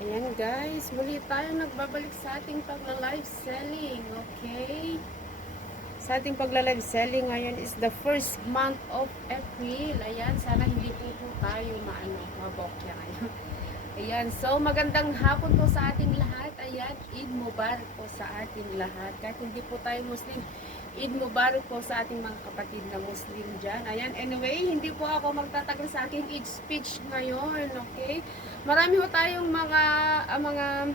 Ayan guys, muli tayo nagbabalik sa ating pagla-live selling, okay? Sa ating pagla-live selling ngayon is the first month of April. Ayan, sana hindi po tayo mabokya ngayon. Ayan, so magandang hapon po sa ating lahat. Ayan, Eid Mubarak po sa ating lahat. Kahit hindi po tayo Muslim, Eid Mubarak po sa ating mga kapatid na Muslim dyan. Ayan, anyway, hindi po ako magtatagal sa aking Eid speech ngayon, okay? Marami po tayong mga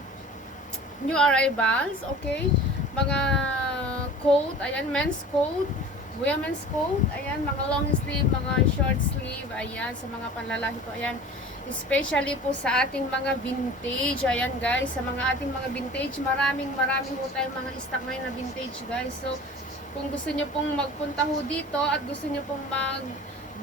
new arrivals, okay? Mga coat, ayan, men's coat, women's coat, ayan, mga long sleeve, mga short sleeve, ayan, sa mga panlalaki po, ayan, especially po sa ating mga vintage, ayan guys, sa mga ating mga vintage, maraming po tayong mga stock ngayon na vintage guys, so, kung gusto nyo pong magpunta ho dito at gusto nyo pong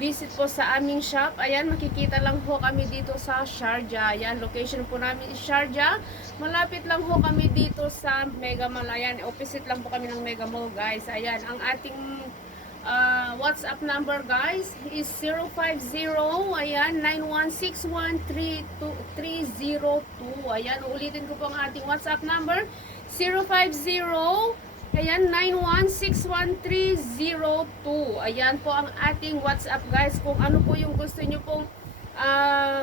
visit po sa aming shop. Ayan, makikita lang ho kami dito sa Sharjah. Ayan, location po namin is Sharjah. Malapit lang ho kami dito sa Mega Mall. Ayan, opposite lang po kami ng Mega Mall, guys. Ayan, ang ating WhatsApp number, guys, is 050, ayan, 9161302. Ayan, ulitin ko po ang ating WhatsApp number, 050, ayan, 9161302. Ayan po ang ating WhatsApp guys. Kung ano po yung gusto nyo pong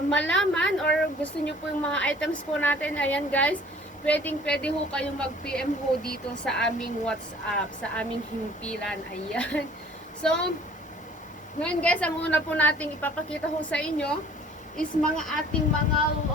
malaman or gusto nyo po yung mga items po natin. Ayan guys. Pwede ho kayong mag-PM ho dito sa aming WhatsApp. Sa aming himpilan. Ayan. So, ngayon guys, ang una po nating ipapakita ho sa inyo is mga ating mga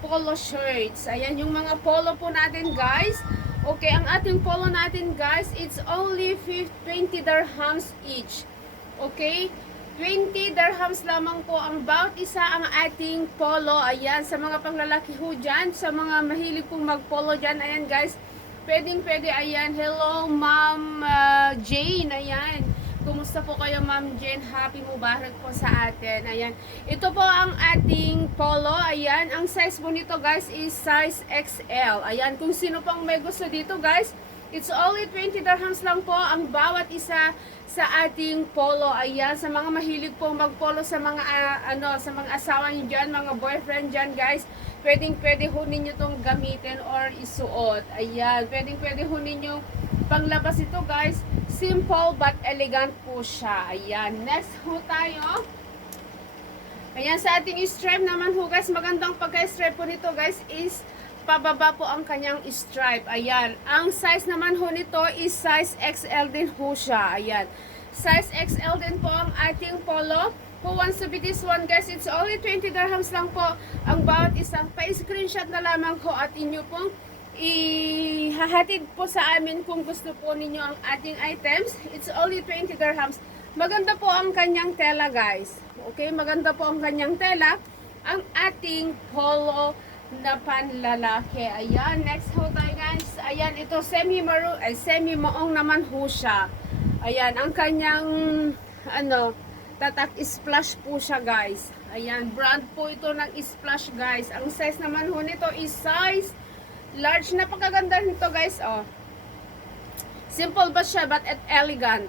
polo shirts. Ayan yung mga polo po natin guys. Okay, ang ating polo natin guys, it's only 20 dirhams each. Okay? 20 dirhams lamang po ang bawat isa ang ating polo. Ayan, sa mga panglalaki ho dyan, sa mga mahilig pong magpolo dyan, ayan guys, pwede, ayan. Hello, Ma'am Jane, ayan. Kumusta po kayo, Ma'am Jane? Happy Mubarak po sa atin. Ayan. Ito po ang ating polo. Ayan. Ang size po nito, guys, is size XL. Ayan. Kung sino pang may gusto dito, guys, it's only 20 dirhams lang po ang bawat isa sa ating polo. Ayan. Sa mga mahilig po magpolo sa mga, sa mga asawa nyo dyan, mga boyfriend dyan, guys, pwede ho ninyo itong gamitin or isuot. Ayan. Pwede ho ninyo panglabas ito, guys. Simple but elegant po siya. Ayan. Next ho tayo. Ayan, sa ating stripe naman ho guys, magandang pagka-stripe po nito guys is pababa po ang kanyang stripe. Ayan. Ang size naman ho nito is size XL din ho siya. Ayan. Size XL din po ang ating polo. Who wants to be this one guys? It's only 20 dirhams lang po ang bawat isang. Pa-screenshot na lamang ho at inyo pong ihahatid po sa amin kung gusto po ninyo ang ating items. It's only 20 dirhams. Maganda po ang kanyang tela guys. Okay, maganda po ang kanyang tela. Ang ating polo na panlalaki. Ayan, next ho tayo guys. Ayan, ito semi-maong naman ho siya. Ayan, ang kanyang tatak splash po siya guys. Ayan, brand po ito ng splash guys. Ang size naman ho nito is size large. Napakaganda nito guys, oh. Simple ba siya but elegant.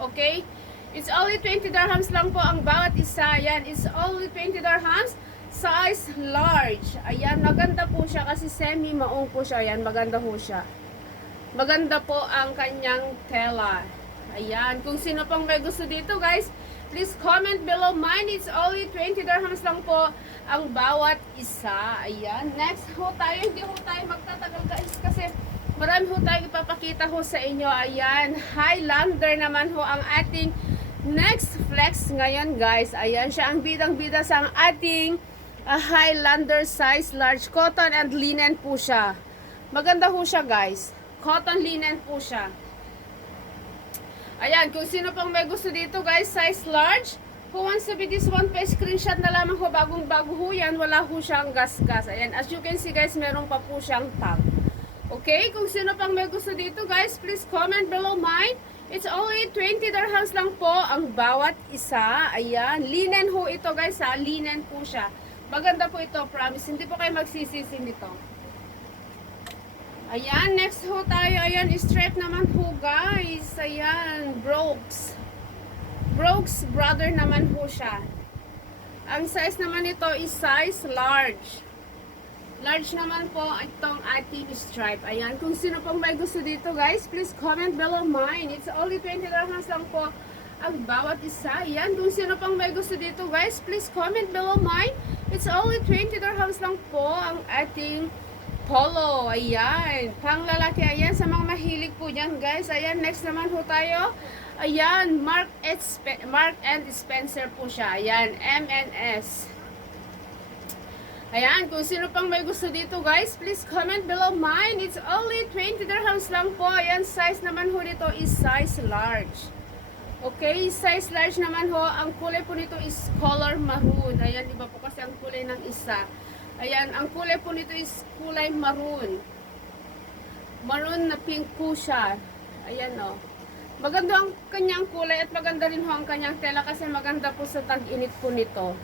Okay? It's only 20 dirhams lang po ang bawat isa. Ayan, it's only 20 dirhams. Size large. Ayan, maganda po siya kasi semi-maong po siya. Ayan, maganda po siya. Maganda po ang kanyang tela. Ayan, kung sino pang may gusto dito guys, please comment below. Mine, it's only 20 dirhams lang po ang bawat isa. Ayan. Next ho tayo. Hindi ho tayo magtatagal guys kasi marami ho tayo ipapakita ho sa inyo. Ayan. Highlander naman ho ang ating next flex ngayon guys. Ayan. Siya ang bidang-bida sa ating Highlander size large. Cotton and linen po siya. Maganda ho siya guys. Cotton linen po siya. Ayan, kung sino pang may gusto dito guys, size large, who wants to be this one, pa-screenshot na lamang ho, bagong-bago ho yan, wala ho siyang gas-gas. Ayan, as you can see guys, meron pa po siyang tag. Okay, kung sino pang may gusto dito guys, please comment below mine. It's only 20 dirhams lang po ang bawat isa. Ayan, linen ho ito guys ha, linen po siya. Maganda po ito, promise, hindi po kayo magsisisi nito. Ayan, next ho tayo. Ayan, stripe naman ho guys. Ayan, Brooks. Brooks brother naman ho siya. Ang size naman nito is size large. Large naman po itong ating stripe. Ayan, kung sino pong may gusto dito guys, please comment below mine. It's only 20 dirhams lang po ang bawat isa. Ayan, kung sino pong may gusto dito guys, please comment below mine. It's only 20 dirhams lang po ang ating polo. Ayan, pang lalaki. Ayan, sa mga mahilig po dyan guys. Ayan, next naman po tayo. Ayan, Mark and Spencer po siya. Ayan, M&S. Ayan, kung sino pang may gusto dito guys, please comment below mine. It's only 20 dirhams lang po. Ayan, size naman ho nito is size large. Okay, size large naman ho. Ang kulay po nito is color maroon. Ayan, iba po kasi ang kulay ng isa. Ayan, ang kulay po nito is kulay maroon. Maroon na pink po siya. Ayan o. Maganda ang kanyang kulay at maganda rin ho ang kanyang tela kasi maganda po sa tag-init po nito.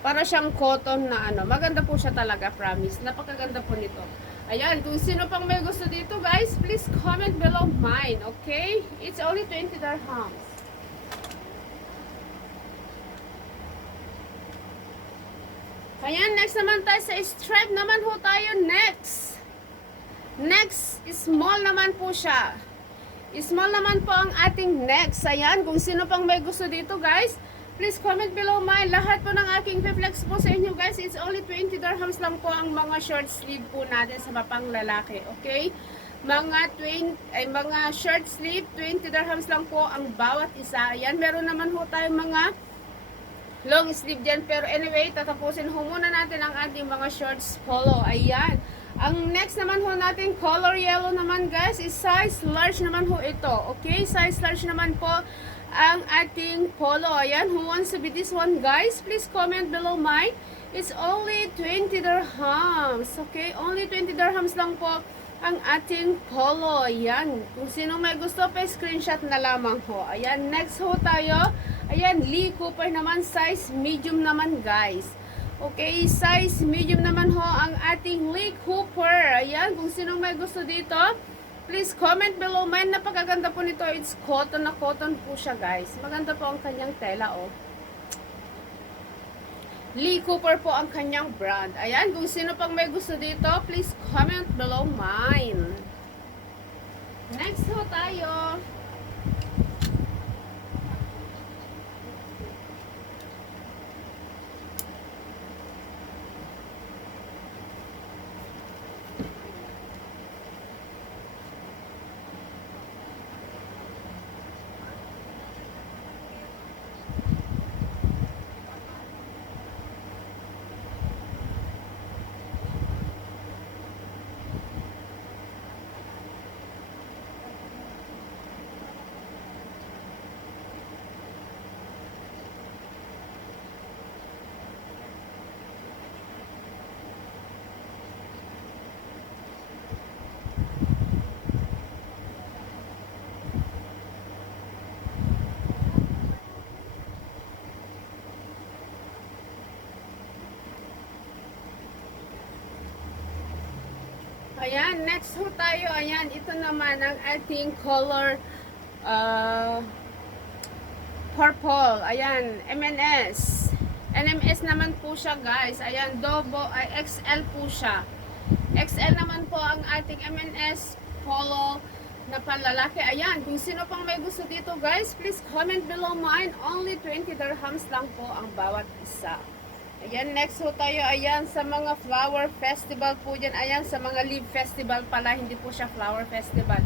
Para siyang cotton na ano. Maganda po siya talaga, promise. Napakaganda po nito. Ayan, kung sino pang may gusto dito, guys, please comment below mine, okay? It's only 20 dirhams. Ayan, next naman tayo sa stripe naman ho tayo next. Next, small naman po siya. Small naman po ang ating next. Ayan, kung sino pang may gusto dito, guys, please comment below mine. Lahat po ng aking flex po sa inyo guys. It's only 20 dirhams lang po ang mga short sleeve po natin sa mapang lalaki. Okay? Mga short sleeve, 20 dirhams lang po ang bawat isa. Ayan, meron naman ho tayong mga long sleeve dyan. Pero anyway, tatapusin ho muna natin ang ating mga shorts polo. Ayan. Ang next naman ho natin, color yellow naman guys, is size large naman ho ito. Okay? Size large naman po ang ating polo. Ayan, who wants to be this one guys? Please comment below mine. It's only 20 dirhams. Okay, only 20 dirhams lang po ang ating polo. Ayan, kung sino may gusto pa, screenshot na lamang ho. Ayan, next ho tayo. Ayan, Lee Cooper naman, size medium naman guys. Okay, size medium naman ho ang ating Lee Cooper. Ayan, kung sino may gusto dito, please comment below mine. Napakaganda po nito. It's cotton na cotton po siya guys. Maganda po ang kanyang tela oh. Lee Cooper po ang kanyang brand. Ayan, kung sino pang may gusto dito, please comment below mine. Next ho tayo. Ayan, next ho tayo. Ayan, ito naman ang ating color purple. Ayan, M&S. NMS naman po siya guys. Ayan, XL po siya. XL naman po ang ating M&S polo na panlalaki. Ayan, kung sino pang may gusto dito guys, please comment below mine. Only 20 dirhams lang po ang bawat isa. Ayan, next ho tayo. Ayan, sa mga flower festival po dyan. Ayan, sa mga leaf festival pala. Hindi po siya flower festival.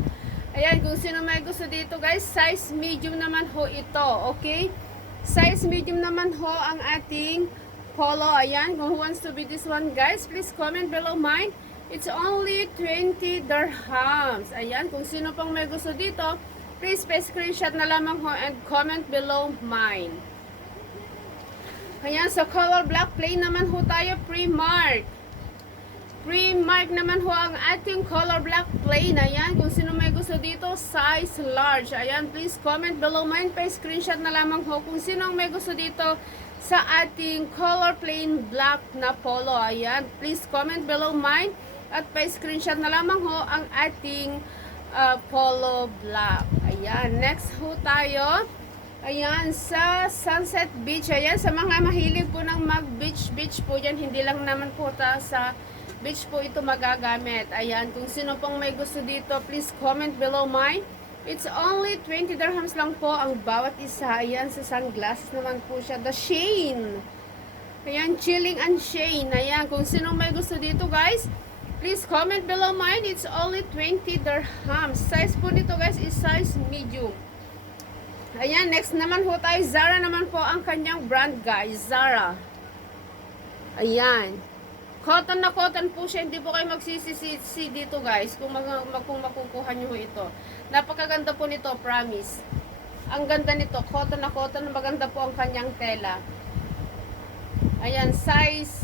Ayan, kung sino may gusto dito guys, size medium naman ho ito. Okay? Size medium naman ho ang ating polo. Ayan, kung who wants to be this one guys, please comment below mine. It's only 20 dirhams. Ayan, kung sino pang may gusto dito, please pa-screenshot na lamang ho and comment below mine. Ayan, sa color black plain naman ho tayo, pre-mark. Pre-mark naman ho ang ating color black plain. Ayan, kung sino may gusto dito, size large. Ayan, please comment below mine. Pa-screenshot na lamang ho kung sino may gusto dito sa ating color plain black na polo. Ayan, please comment below mine. At pa-screenshot na lamang ho ang ating polo black. Ayan, next ho tayo. Ayan, sa Sunset Beach. Ayan, sa mga mahilig po ng mag-beach po yan. Hindi lang naman po sa beach po ito magagamit. Ayan, kung sino pong may gusto dito, please comment below mine. It's only 20 dirhams lang po ang bawat isa. Ayan, sa sunglasses naman po siya. The Shane. Ayan, Chilling and Shane. Ayan, kung sino may gusto dito guys, please comment below mine. It's only 20 dirhams. Size po nito guys is size medium. Ayan, next naman po tayo. Zara naman po ang kanyang brand guys. Zara. Ayan. Cotton na cotton po siya. Hindi po kayo magsisisi dito guys. Kung makukuha nyo ito. Napakaganda po nito, promise. Ang ganda nito. Cotton na cotton. Maganda po ang kanyang tela. Ayan, size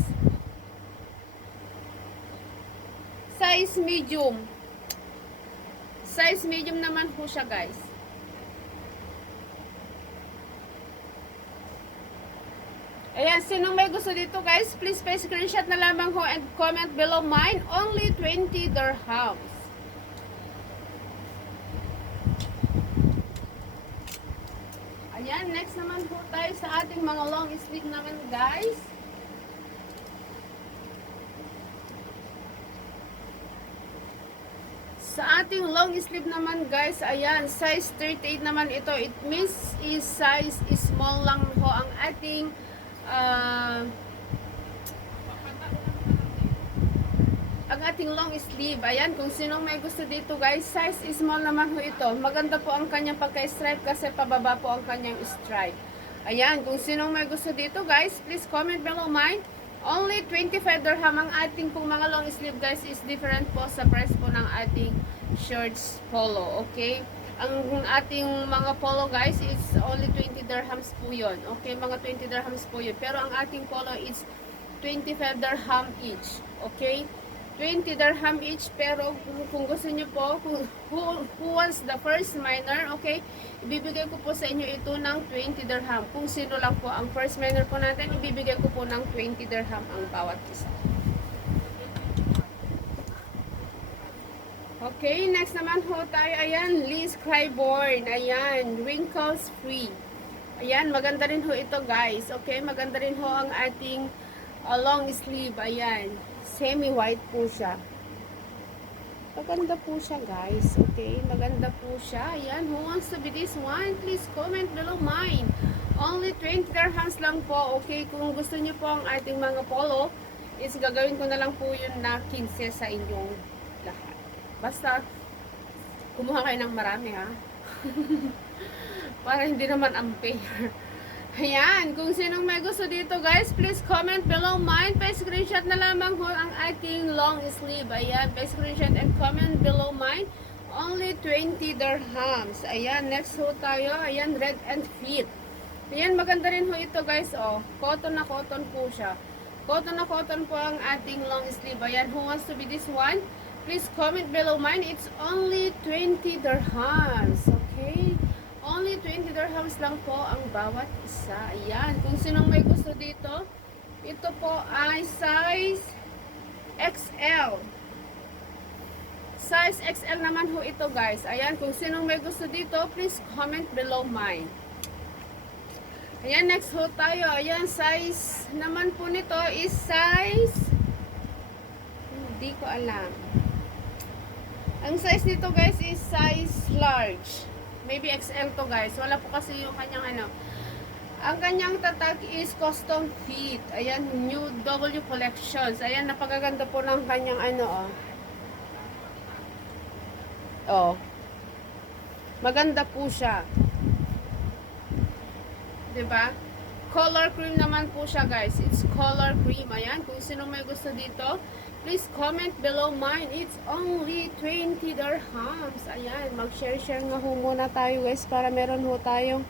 medium. Size medium naman po siya guys. Ayan, sinong may gusto dito guys, please screenshot na lamang ho and comment below mine. Only 20 dirhams. Ayan, next naman po tayo sa ating mga long sleeve naman guys. Sa ating long sleeve naman guys, ayan, size 38 naman ito. It means is size small lang ho ang ating long sleeve. Ayan, kung sino may gusto dito guys, size small naman ho ito. Maganda po ang kanyang pagka-stripe kasi pababa po ang kanyang stripe. Ayan, kung sino may gusto dito guys, please comment below mine. Only 25 dirham ang ating pong mga long sleeve guys, is different po sa price po ng ating shorts polo, okay? Ang ating mga polo guys is only 20 dirhams po yun. Okay, mga 20 dirhams po yun. Pero ang ating polo is 25 dirham each. Okay? 20 dirham each. Pero kung gusto nyo po, who wants the first minor, okay? Ibibigay ko po sa inyo ito ng 20 dirham. Kung sino lang po ang first minor po natin, ibibigay ko po ng 20 dirham ang bawat isa. Okay, next naman ho tayo. Ayan, Liz Clybourne. Ayan, wrinkles free. Ayan, maganda rin ho ito guys. Okay, maganda rin ho ang ating long sleeve. Ayan, semi-white po siya. Maganda po siya guys. Okay, maganda po siya. Ayan, who wants to be this one? Please comment below mine. Only 20 dirhams lang po. Okay, kung gusto niyo po ang ating mga polo, is gagawin ko na lang po yun na 15 sa inyong lahat. Basta, kumuha kayo ng marami ha. Para hindi naman unfair. Ayan, kung sinong may gusto dito guys, please comment below mine. Pa-screenshot na lamang ho ang ating long sleeve. Ayan, pa-screenshot and comment below mine. Only 20 dirhams. Ayan, next ho tayo. Ayan, red and fit. Ayan, maganda rin ho ito guys. Oh, cotton na cotton po siya. Cotton na cotton po ang ating long sleeve. Ayan, who wants to be this one? Please comment below mine. It's only 20 dirhams. Okay? Only 20 dirhams lang po ang bawat isa. Ayan. Kung sinong may gusto dito, ito po ay size XL. Size XL naman ho ito guys. Ayan. Kung sinong may gusto dito, please comment below mine. Ayan. Next ho tayo. Ayan. Size naman po nito is size, hindi ko alam. Ang size nito guys is size large. Maybe XL to guys. Wala po kasi yung kanyang ano. Ang kanyang tatak is custom fit. Ayan, new W collections. Ayan, napakaganda po ng kanyang ano oh. Oh. Maganda po siya. 'Di ba? Color cream naman po siya guys. It's color cream. Ayan, kung sino may gusto dito, please comment below mine. It's only 20 dirhams. Ayan, mag-share nga ho muna tayo guys para meron ho tayong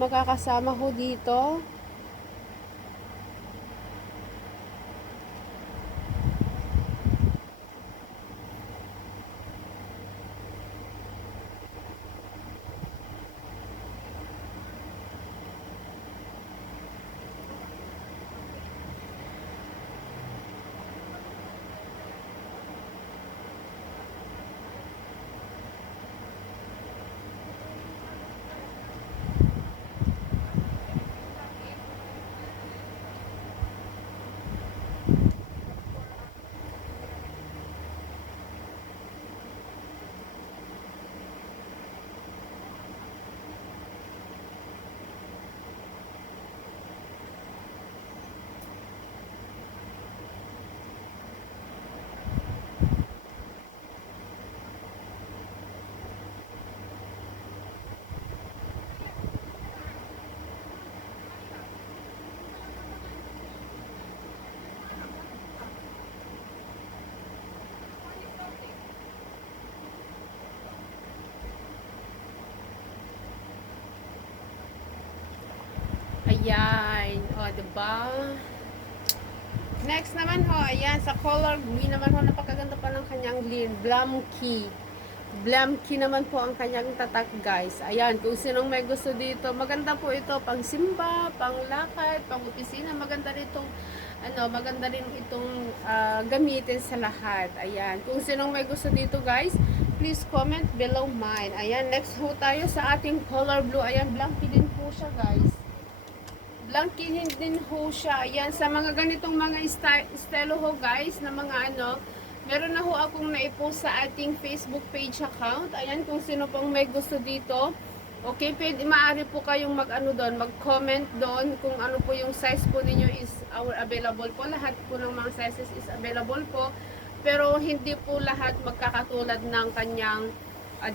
makakasama ho dito. Ayan. O, diba? Next naman ho, ayan, sa color green naman ho, napakaganda pa ng kanyang lin. Blumkey. Blumkey naman po ang kanyang tatak, guys. Ayan, kung sinong may gusto dito, maganda po ito pang simba, pang lakad, pang opisina. Maganda rin itong, maganda rin itong gamitin sa lahat. Ayan, kung sinong may gusto dito, guys, please comment below mine. Ayan, next ho tayo sa ating color blue. Ayan, Blumkey din po siya, guys. Blumkey din ho siya. Ayan, sa mga ganitong mga estilo ho, guys, na mga meron na ho akong naipost sa ating Facebook page account. Ayan, kung sino pong may gusto dito, okay, pwede, maaari po kayong doon, mag-comment doon kung ano po yung size po ninyo is available po. Lahat po ng mga sizes is available po. Pero hindi po lahat magkakatulad ng kanyang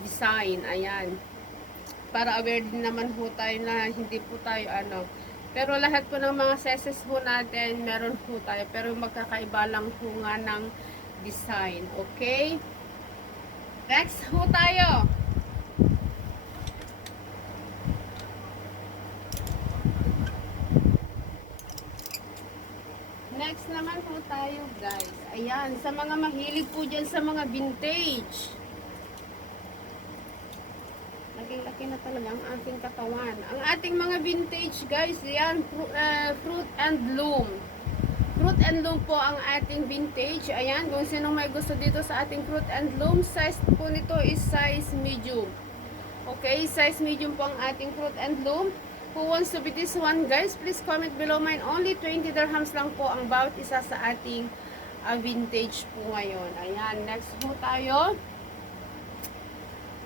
design. Ayan. Para aware din naman ho tayo na hindi po tayo pero lahat po ng mga sizes po natin, meron po tayo. Pero magkakaiba lang po nga ng design. Okay? Next po tayo. Next naman po tayo, guys. Ayan, sa mga mahilig po dyan sa mga vintage. Laki-laki na talaga ang ating katawan. Ang ating mga vintage, guys, yan, fruit and loom. Fruit and loom po ang ating vintage. Ayan, kung sinong may gusto dito sa ating fruit and loom, size po nito is size medium. Okay, size medium po ang ating fruit and loom. Who wants to be this one, guys? Please comment below mine. Only 20 dirhams lang po ang bawat isa sa ating vintage po ngayon. Ayan, next po tayo.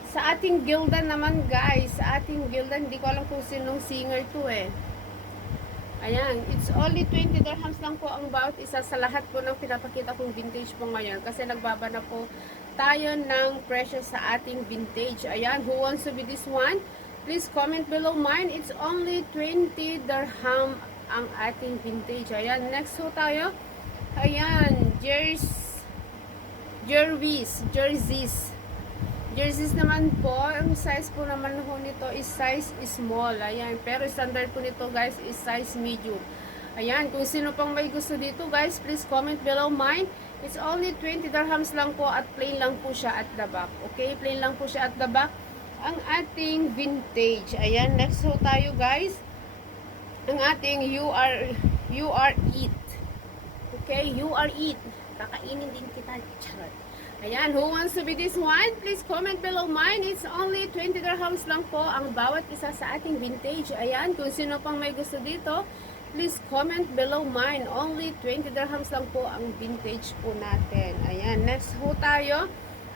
Sa ating Gildan naman, guys, sa ating Gildan, hindi ko alam kung sinong singer to eh. Ayan, it's only 20 dirhams lang po ang bawat isa sa lahat po ng pinapakita kong vintage po ngayon. Kasi nagbaba na po tayo ng presyo sa ating vintage. Ayan, who wants to be this one? Please comment below mine. It's only 20 dirham ang ating vintage. Ayan, next po tayo. Ayan, jerseys. Jerseys naman po, ang size po naman ho nito is size small. Ayan, pero standard po nito, guys, is size medium. Ayan, kung sino pang may gusto dito, guys, please comment below mine. It's only 20 dirhams lang po at plain lang po siya at the back. Okay, plain lang po siya at the back. Ang ating vintage. Ayan, next ho tayo, guys. Ang ating you are it. Okay, you are it. Kakainin din kita. Charot. Ayan, who wants to be this one? Please comment below mine. It's only 20 dirhams lang po ang bawat isa sa ating vintage. Ayan, kung sino pang may gusto dito, please comment below mine. Only 20 dirhams lang po ang vintage po natin. Ayan, next po tayo.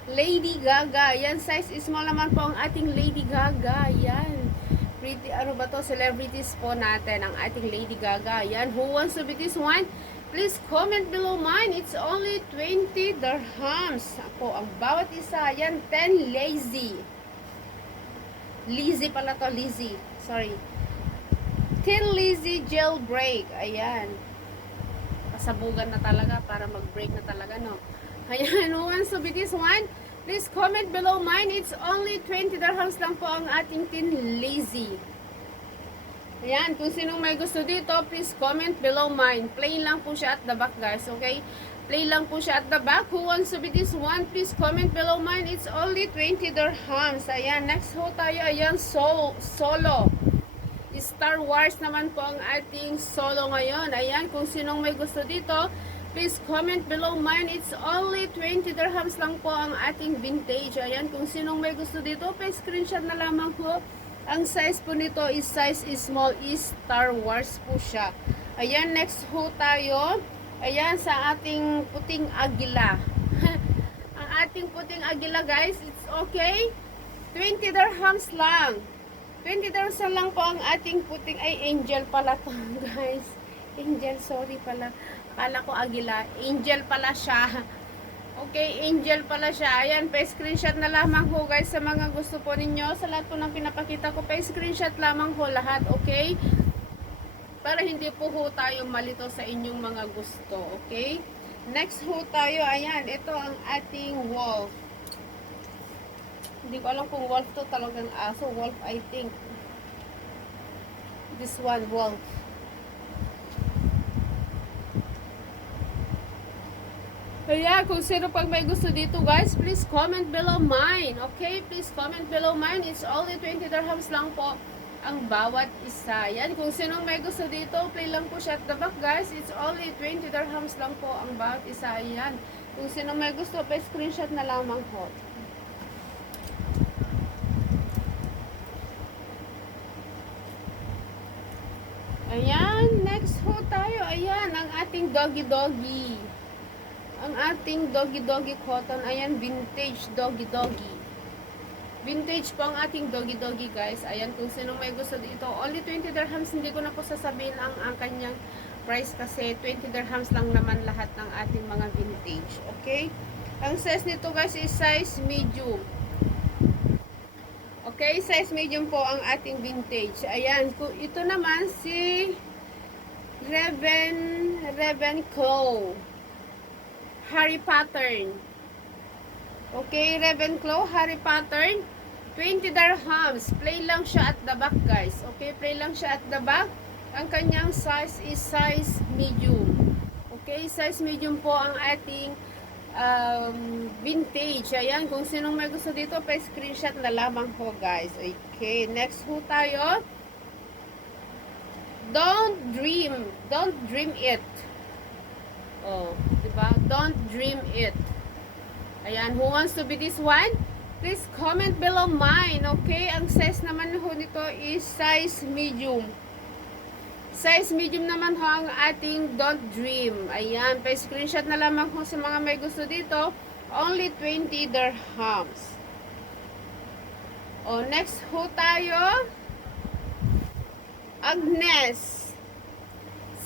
Lady Gaga. Ayan, size small naman po ang ating Lady Gaga. Ayan. Pretty, celebrities po natin ang ating Lady Gaga. Ayan, who wants to be this one? Please comment below mine. It's only 20 dirhams. Ako, ang bawat isa. Yan, 10 lazy. Lazy pala to, lazy. Sorry. 10 lazy jailbreak. Ayan. Pasabugan na talaga para mag-break na talaga, no? Ayan, who wants to be this one? Please comment below mine. It's only 20 dirhams lang po ang ating 10 lazy. Ayan, kung sinong may gusto dito, please comment below mine. Plain lang po siya at the back, guys, okay? Plain lang po siya at the back. Who wants to be this one? Please comment below mine. It's only 20 dirhams. Ayan, next ho tayo. Ayan, solo. Star Wars naman po ang ating solo ngayon. Ayan, kung sinong may gusto dito, please comment below mine. It's only 20 dirhams lang po ang ating vintage. Ayan, kung sinong may gusto dito, please screenshot na lamang po. Ang size po nito is size small, is Star Wars po siya. Ayan, next ho tayo. Ayan, sa ating puting agila. Ang ating puting agila, guys, it's okay. 20 dirhams lang. 20 dirhams lang po ang ating puting, ay angel pala to, guys. Angel, sorry pala. Akala ko agila. Angel pala siya. Okay, angel pala siya. Ayan, pa-screenshot na lamang ho, guys, sa mga gusto po ninyo. Sa lahat po ng pinapakita ko, pa-screenshot lamang ho lahat, okay? Para hindi po ho tayo malito sa inyong mga gusto, okay? Next ho tayo, ayan, ito ang ating wolf. Hindi ko alam kung wolf to, talagang aso. Wolf, I think. This one, wolf. Kaya kung sino pag may gusto dito guys, please comment below mine. Okay? Please comment below mine. It's only 20 dirhams lang po ang bawat isa. Yan, kung sino may gusto dito, play lang po siya at the back guys. It's only 20 dirhams lang po ang bawat isa. Yan. Kung sino may gusto, pa-screenshot na lamang po. Ayan, next ho tayo. Ayan, ang ating doggy-doggy. Ang ating doggy-doggy cotton. Ayan, vintage doggy-doggy. Vintage po ang ating doggy-doggy guys. Ayan, kung sino may gusto dito. Only 20 dirhams. Hindi ko na po sasabihin ang kanyang price kasi 20 dirhams lang naman lahat ng ating mga vintage. Okay? Ang size nito guys is size medium. Okay, size medium po ang ating vintage. Ayan, ito naman si Ravenclaw Harry Pattern. Okay, Ravenclaw Harry Pattern. 20 dirhams. Play lang siya at the back guys. Okay, play lang siya at the back. Ang kanyang size is size medium. Okay, size medium po ang ating vintage. Ayan, kung sinong may gusto dito, pa-screenshot na lamang po guys. Okay, next po tayo. Don't dream it. Oh, diba? Don't dream it. Ayan, who wants to be this one? Please comment below mine. Okay, ang size naman ho nito is size medium. Size medium naman ho ang ating Don't Dream. Ayan, pa-screenshot na lamang ho sa mga may gusto dito. Only 20 dirhams. O, next ho tayo. Agnes.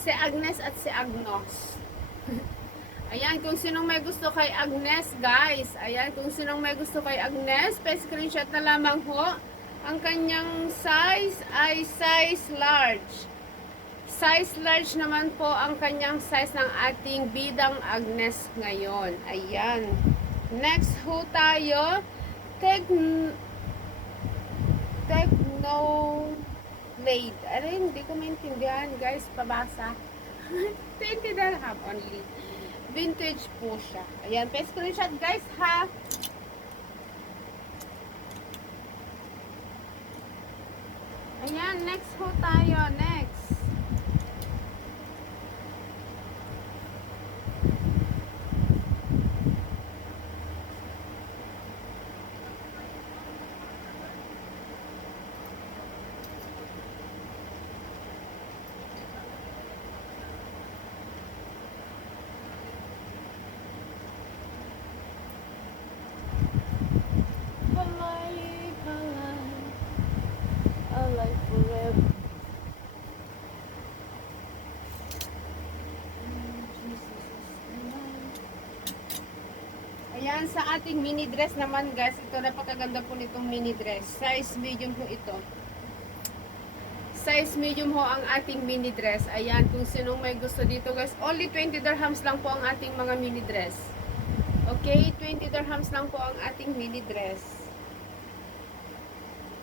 Si Agnes at si Agnos. Ayan, kung sinong may gusto kay Agnes, guys. Ayan, kung sinong may gusto kay Agnes, pa-screenshot na lamang ho. Ang kanyang size ay size large. Size large naman po ang kanyang size ng ating bidang Agnes ngayon. Ayan. Next ho tayo. Technoblade. Ano, hindi ko maintindihan guys. Pabasa. 20 dirham only. Vintage po siya. Ayan. Pa-screenshot guys ha. Ayan. Next ho tayo. Next. Ayan, sa ating mini dress naman guys, ito napakaganda po nitong mini dress. Size medium po ito. Size medium ho ang ating mini dress. Ayan, kung sinong may gusto dito guys, only 20 dirhams lang po ang ating mga mini dress. Okay, 20 dirhams lang po ang ating mini dress.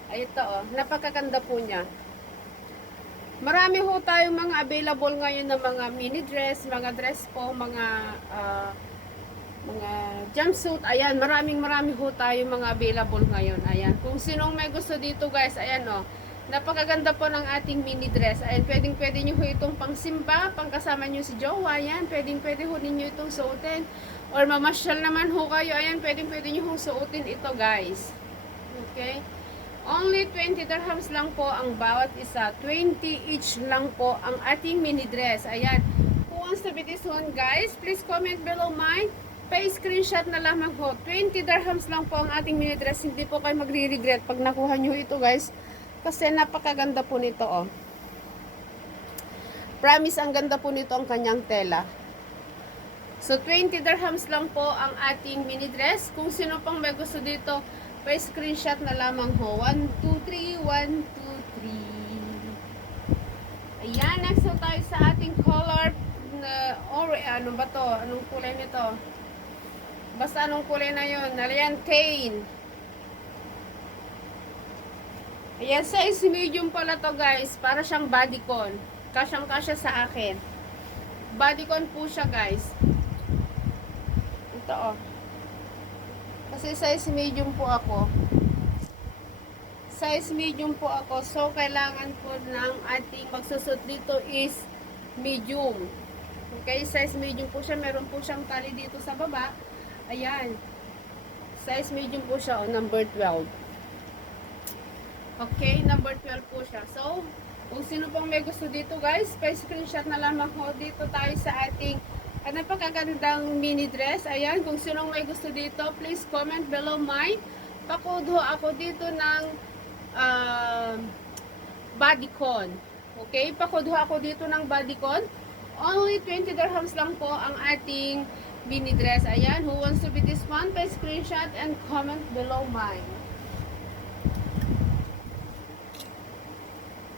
Ay, ito oh, napakaganda po niya. Marami ho tayong mga available ngayon na mga mini dress, mga dress po, mga jumpsuit. Ayan, marami ho tayong mga available ngayon. Ayan, kung sinong may gusto dito guys, ayan oh, napakaganda po ng ating mini dress. Ayan, pwede nyo ho itong pangsimba, pangkasama nyo si jowa. Ayan, pwede ho ninyo itong suotin. Or mamasyal naman ho kayo. Ayan, pwede nyo hong suotin ito guys. Okay. Only 20 dirhams lang po ang bawat isa. 20 each lang po ang ating mini dress. Ayan. Who wants to be this one guys? Please comment below mine. Pa-screenshot na lamang ho. 20 dirhams lang po ang ating mini dress. Hindi po kayo magre-regret pag nakuha nyo ito guys. Kasi napakaganda po nito oh. Promise ang ganda po nito ang kanyang tela. So 20 dirhams lang po ang ating mini dress. Kung sino pang may gusto dito, pa-screenshot na lamang ho. 1, 2, 3, 1, 2, 3. Ayan, next ho tayo sa ating color ano ba to? Anong kulay nito? Basta anong kulay na yun. Ayan, tan. Ayan, size medium pala to guys. Para siyang bodycon. Kasyang-kasya sa akin. Bodycon po siya guys. Ito oh. Kasi size medium po ako. Size medium po ako. So, kailangan po ng ating magsusot dito is medium. Okay, size medium po siya. Meron po siyang tali dito sa baba. Ayan. Size medium po siya, oh, number 12. Okay, number 12 po siya. So, kung sino pong may gusto dito guys, pa-screenshot na lamang ho. Dito tayo sa ating napakagandang mini dress. Ayan, kung sino may gusto dito, please comment below mine. Pakudho ako dito ng bodycon. Okay, pakudho ako dito ng bodycon. Only 20 dirhams lang po ang ating mini dress. Ayan, who wants to be this one? Pa-screenshot and comment below mine.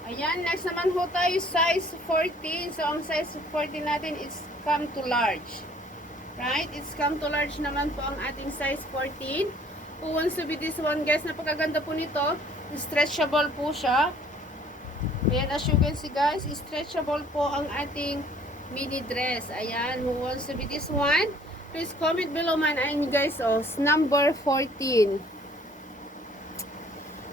Ayan, next naman ho tayo, size 14. So, ang size 14 natin is come to large. Right? It's come to large naman po ang ating size 14. Who wants to be this one, guys? Napakaganda po nito. Stretchable po siya. Ayan, as you can see, guys, stretchable po ang ating mini dress. Ayan, who wants to be this one? Please comment below man. Ayan, guys, oh, number 14.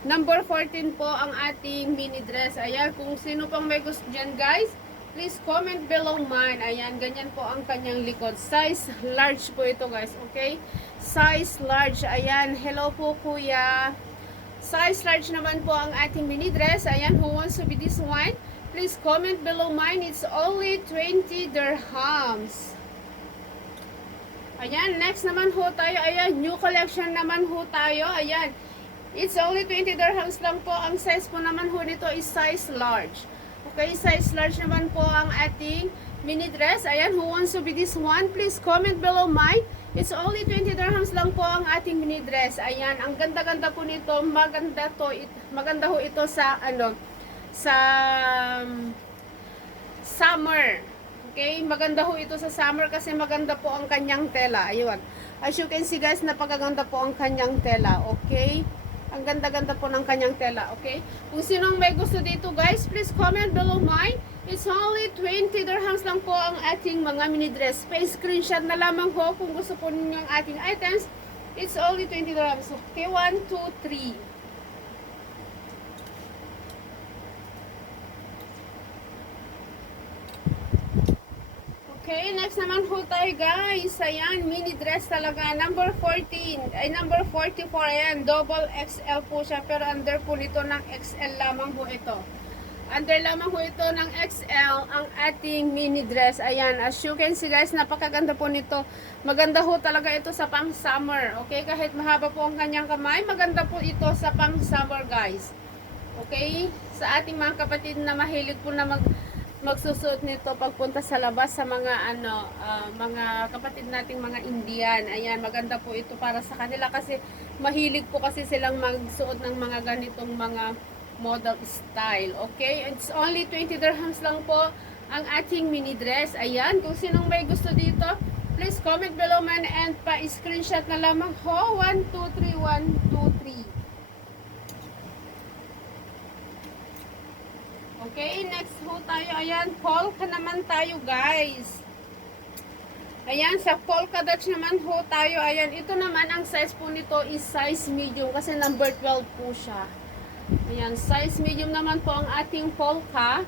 Number 14 po ang ating mini dress. Ayan, kung sino pang may gusto dyan guys, please comment below mine. Ayan, ganyan po ang kanyang likod. Size large po ito guys, okay? Size large. Ayan, hello po kuya. Size large naman po ang ating mini dress. Ayan, who wants to be this one? Please comment below mine. It's only 20 dirhams. Ayan, next naman ho tayo. Ayan, new collection naman ho tayo. Ayan. It's only 20 dirhams lang po. Ang size po naman ho nito is size large. Okay, size large naman po ang ating mini dress. Ayan, who wants to be this one? Please comment below mine. It's only 20 dirhams lang po ang ating mini dress. Ayan, ang ganda-ganda po nito. Maganda to. Maganda ho ito sa sa summer. Okay, maganda ho ito sa summer kasi maganda po ang kanyang tela. Ayun. As you can see guys, napakaganda po ang kanyang tela. Okay? Ang ganda-ganda po ng kanyang tela, okay? Kung sinong may gusto dito, guys, please comment below mine. It's only 20 dirhams lang po ang ating mga mini dress. Pa-screenshot na lamang ho kung gusto po ninyo ang ating items. It's only 20 dirhams. Okay, 1, 2, 3. Okay, next naman ho tayo guys. Ayan, mini dress talaga. Number 14. Ay, number 44. Ayan, double XL po siya. Pero under po nito ng XL lamang ho ito. Under lamang ho ito ng XL ang ating mini dress. Ayan, as you can see guys, napakaganda po nito. Maganda ho talaga ito sa pang summer. Okay, kahit mahaba po ang kanyang kamay, maganda po ito sa pang summer guys. Okay, sa ating mga kapatid na mahilig po na magsusuot nito pagpunta sa labas sa mga mga kapatid nating mga Indian. Ayan, maganda po ito para sa kanila kasi mahilig po kasi silang magsuot ng mga ganitong mga model style. Okay, it's only 20 dirhams lang po ang ating mini dress. Ayan, kung sinong may gusto dito, please comment below man and pa-screenshot na lamang ho. 1, 2, 3, 1, 2, 3. Okay, next ho tayo. Ayan, polka naman tayo guys. Ayan, sa polka dots naman ho tayo. Ayan, ito naman ang size po nito is size medium kasi number 12 po siya. Ayan, size medium naman po ang ating polka.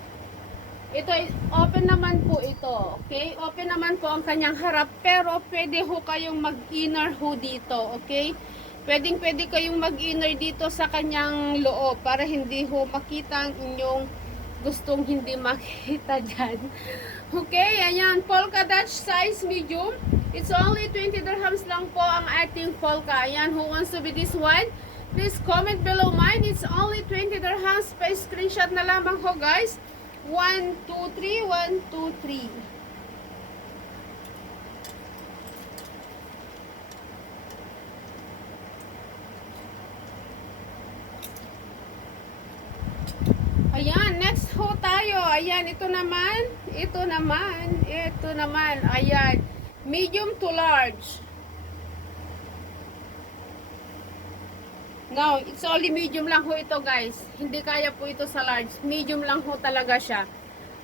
Ito, open naman po ito. Okay, open naman po ang kanyang harap pero pwede ho kayong mag-inner ho dito. Okay, pwede kayong mag-inner dito sa kanyang loob para hindi ho makita ang inyong gustong hindi makita dyan. Okay, ayan, polka dot size medium. It's only 20 dirhams lang po ang ating polka. Ayan, who wants to be this one? Please comment below mine. It's only 20 dirhams. Pa-screenshot na lamang ho guys. 1, 2, 3, 1, 2, 3. Ayan, next ho tayo. Ayan, ito naman. Ayan, medium to large. No, it's only medium lang ho ito guys. Hindi kaya po ito sa large. Medium lang ho talaga siya.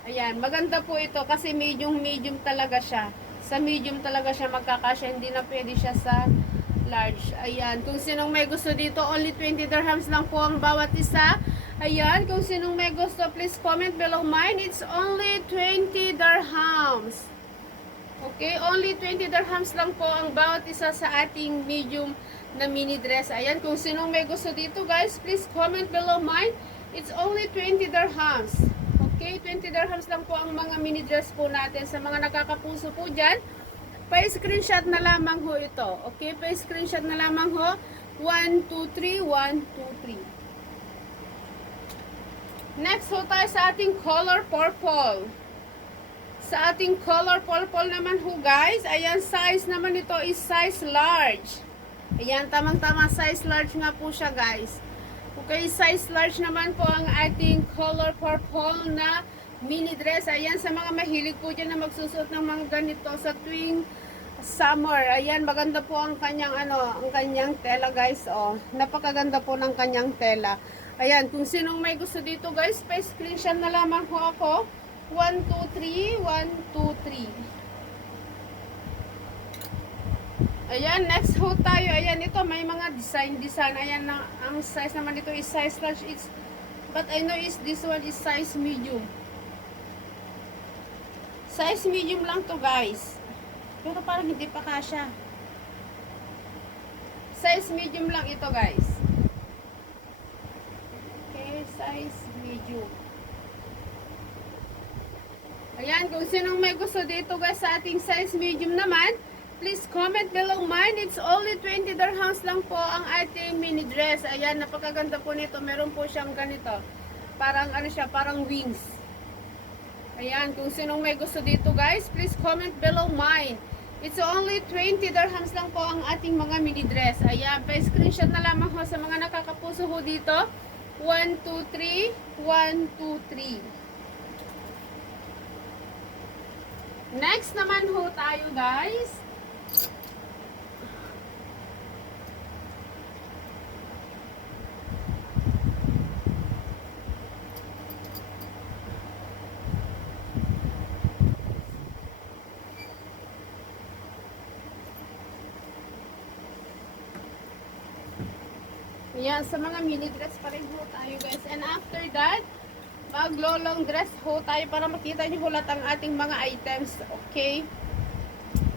Ayan, maganda po ito kasi medium talaga siya. Sa medium talaga siya magkakasya. Hindi na pwede siya sa large. Ayan, kung sinong may gusto dito, only 20 dirhams lang po ang bawat isa. Ayan, kung sinong may gusto, please comment below mine. It's only 20 dirhams. Okay, only 20 dirhams lang po ang bawat isa sa ating medium na mini dress. Ayan, kung sinong may gusto dito guys, please comment below mine. It's only 20 dirhams. Okay, 20 dirhams lang po ang mga mini dress po natin. Sa mga nakakapuso po dyan, pa-screenshot na lamang ho ito. Okay, pa-screenshot na lamang ho. 1, 2, 3, 1, 2, 3. Next ho tayo sa ating color purple. Sa ating color purple naman ho guys, ayan, size naman ito is size large. Ayan, tamang-tama size large nga po siya guys. Okay, size large naman po ang ating color purple na mini dress. Ayan, sa mga mahilig po dyan na magsusuot ng mga ganito sa tuwing summer. Ayan, maganda po ang kanyang ang kanyang tela guys. Oh, napakaganda po ng kanyang tela. Ayan, kung sinong may gusto dito guys, pa-screenshot na lamang po ako. 1, 2, 3, 1, 2, 3. Ayan, next ho tayo. Ayan, ito may mga design. Ayan, ang size naman dito is size large. But I know this one is size medium. Size medium lang to guys. Pero parang hindi pa kasya. Size medium lang ito guys. Okay, size medium. Ayan, kung sinong may gusto dito guys sa ating size medium naman, please comment below mine. It's only 20 dirhams lang po ang ating mini dress. Ayan, napakaganda po nito. Meron po siyang ganito. Parang siya, parang wings. Ayan, kung sinong may gusto dito guys, please comment below mine. It's only 20 dirhams lang po ang ating mga mini dress. Ayan, pa-screenshot na lamang ho sa mga nakakapuso ho dito. 1, 2, 3. 1, 2, 3. Next naman ho tayo guys. Ayan, sa mga mini dress pa rin ho tayo guys. And after that, mag-long dress ho tayo para makita nyo hulat ang ating mga items. Okay?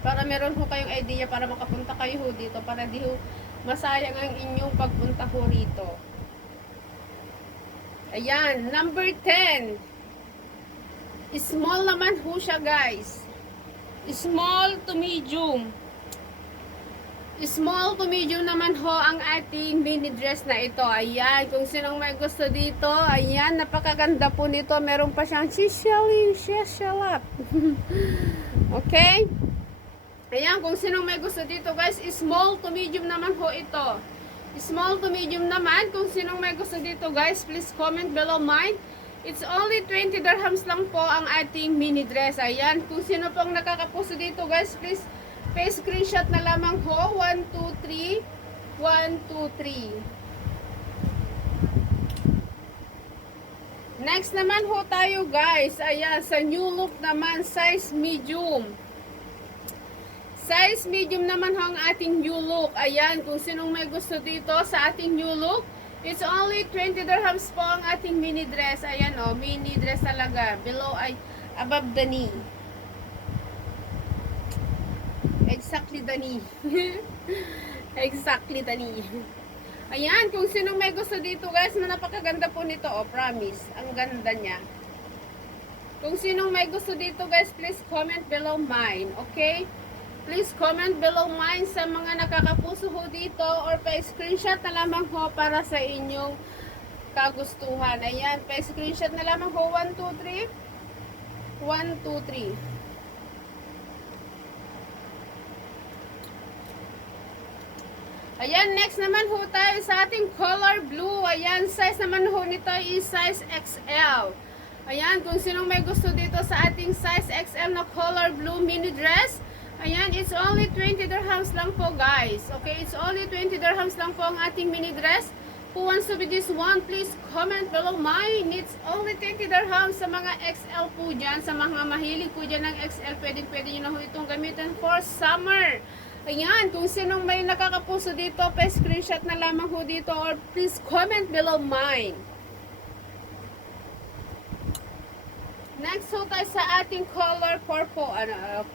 Para meron ho kayong idea para makapunta kayo ho dito. Para di ho masayang ang inyong pagpunta ho rito. Ayan, number 10. Small naman ho siya guys. Small to medium. Small to medium naman ho ang ating mini dress na ito. Ayan, kung sinong may gusto dito, ayan, napakaganda po nito. Meron pa siyang shishalap. Okay? Ayan, kung sinong may gusto dito guys, small to medium naman ho ito. Small to medium naman, kung sinong may gusto dito guys, please comment below mine. It's only 20 dirhams lang po ang ating mini dress. Ayan, kung sino pong nakakapuso dito guys, please pa-screenshot na lamang ho. 1, 2, 3. 1, 2, 3. Next naman ho tayo guys. Ayan, sa new look naman, size medium. Size medium naman ho ang ating new look. Ayan, kung sinong may gusto dito sa ating new look, it's only 20 dirhams po ang ating mini dress. Ayan o, mini dress talaga. Below ay above the knee. Exactly the knee. Exactly the knee. Ayan, kung sinong may gusto dito guys, napakaganda po nito, oh, promise. Ang ganda niya. Kung sinong may gusto dito guys, please comment below mine, okay? Please comment below mine sa mga nakakapuso ho dito or pa-screenshot na lamang ho para sa inyong kagustuhan. Ayan, pa-screenshot na lamang ho. 1, 2, 3. 1, 2, 3. Ayan, next naman ho tayo sa ating color blue. Ayan, size naman ho nito is size XL. Ayan, kung sinong may gusto dito sa ating size XL na color blue mini dress, ayan, it's only 20 dirhams lang po guys. Okay, it's only 20 dirhams lang po ang ating mini dress. Who wants to be this one, please comment below. Mine needs only 20 dirham sa mga XL po dyan. Sa mga mahilig po dyan ng XL, pwede nyo na ho itong gamitin for summer. Ayan, kung sinong may nakakapuso dito, pa-screenshot na lamang ho dito or please comment below mine. Next ho tayo sa ating color purple,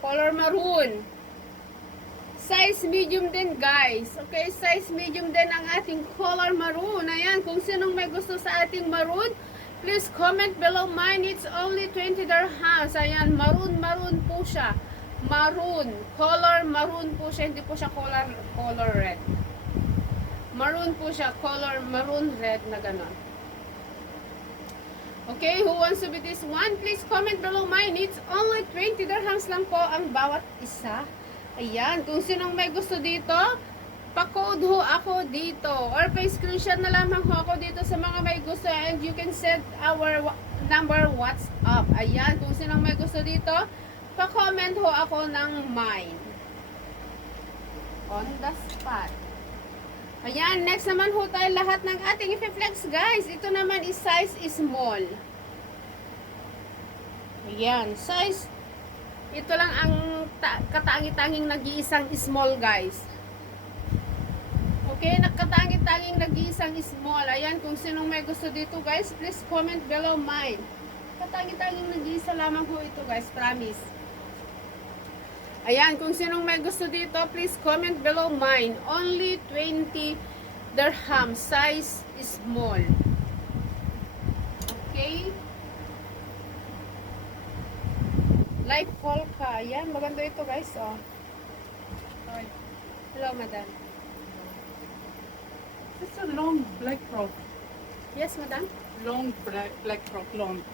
color maroon. Size medium din guys. Okay, size medium din ang ating color maroon. Ayan, kung sinong may gusto sa ating maroon, please comment below mine. It's only 20 dirhams. Ayan, maroon po siya. Maroon. Color maroon po siya. Hindi po siya color red. Maroon po siya. Color maroon red na ganon. Okay, who wants to be this one? Please comment below mine. It's only 20 dirhams lang po ang bawat isa. Ayan, kung sinong may gusto dito, pa-code ho ako dito. Or pa-screenshot na lamang ho ako dito sa mga may gusto. And you can send our number WhatsApp. Ayan, kung sinong may gusto dito, pa-comment ho ako ng mine. On the spot. Ayan, next naman ho tayo lahat ng ating i-flex guys. Ito naman is size small. Ayan, size. Ito lang ang katangi-tanging nag-iisang small guys. Okay, nagkatangi-tanging nag-iisang small. Ayan, kung sinong may gusto dito guys, please comment below mine. Katangi-tanging nag-iisa lamang ho ito guys, promise. Ayan, kung sinong may gusto dito, please comment below mine. Only 20 dirham, size small. Okay? Light polka. Ayan, maganda ito guys, oh. Hello, madam. It's a long black frock. Yes, madam. Long black frock, long.